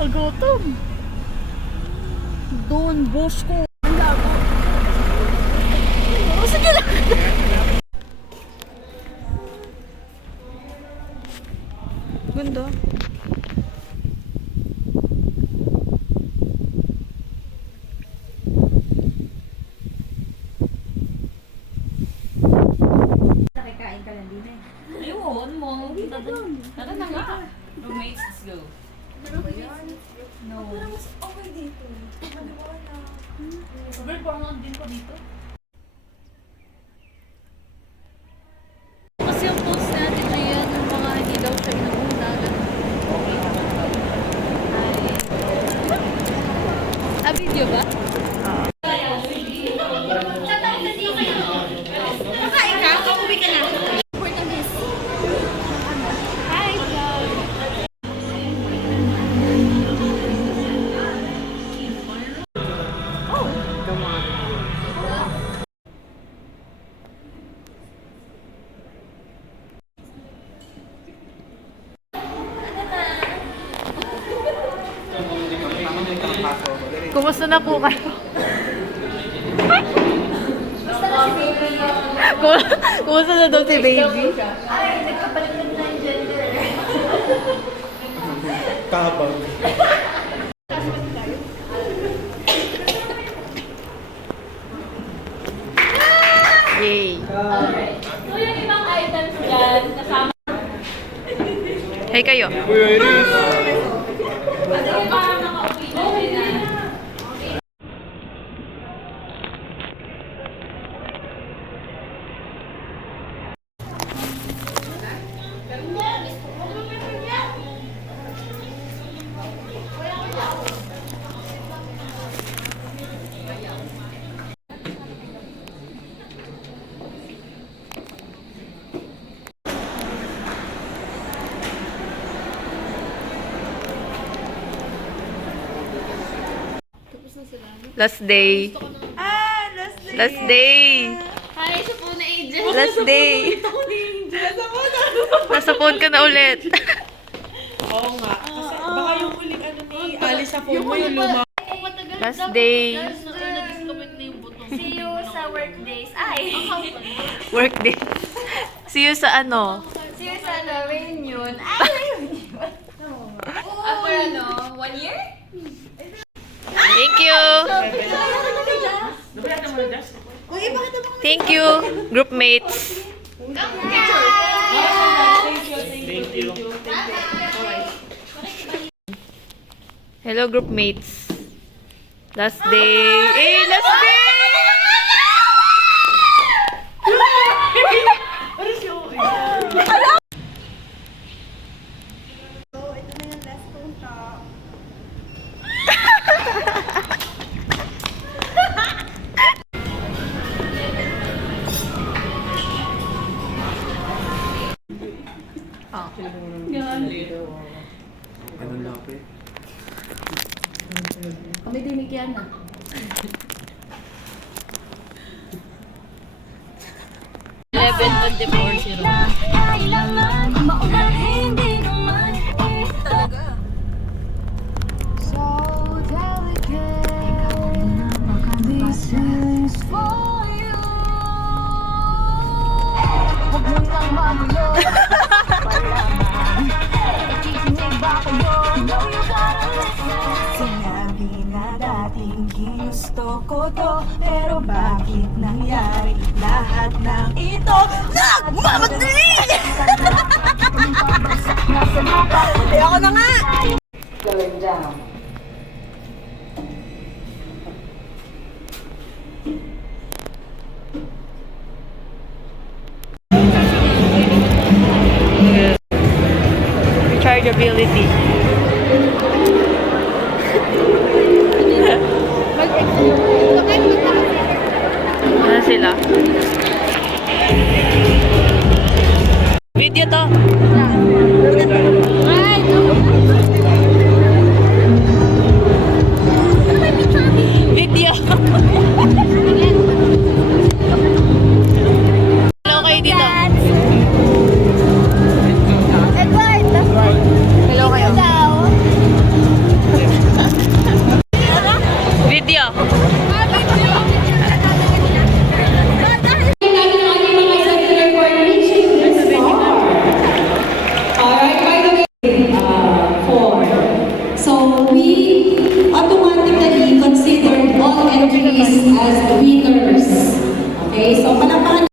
Nagutom. Doon, boss ko. Sige lang. Ganda. Nakikain ka lang din eh. Ayun mo. Tara na nga. Roommates, let's go. No. Parang mas okay dito. Maliwanag. Sobrang parang din ko dito. Kasi yung post natin ayan, yung mga hindi daw siya inuuna. Ah, video ba? Kakain ka? Kauwi ka na. Hi, vlog. Kumusta na po kayo? Kumusta na daw si baby? Ay, nagkapalit na yung gender. Tabang. Yay! So yung ibang items dyan, kasama. Hey kayo. Ano yung parang nakauwi na din na. Last day. Last day. Hi, sa po na agent. Last day. Nasa phone ka na ulit. Oo nga. Kasi baka yung huling ano ni Ali sa phone mo yung luma. Last day. See you sa work days. Ay! Work day. See you sa ano? See you sa reunion. Ay, reunion. After ano, 1 year? Thank you. Thank you, group mates. Hello, group mates. Last day. Eh, last day! Anong lapit? Kami dinig yan na. Eleven 24 Sinabi na dating ginusto ko to, pero bakit nangyari lahat ng ito? Nagmamadali! Ayoko na nga! Rechargeability. Ano sila? Video to. So we automatically considered all entries as winners. Okay, so palakpakan.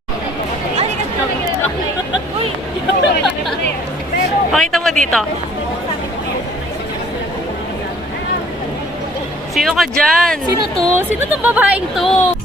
Pakita mo dito. Sino ka dyan? Sino to? Sino tong babaeng to?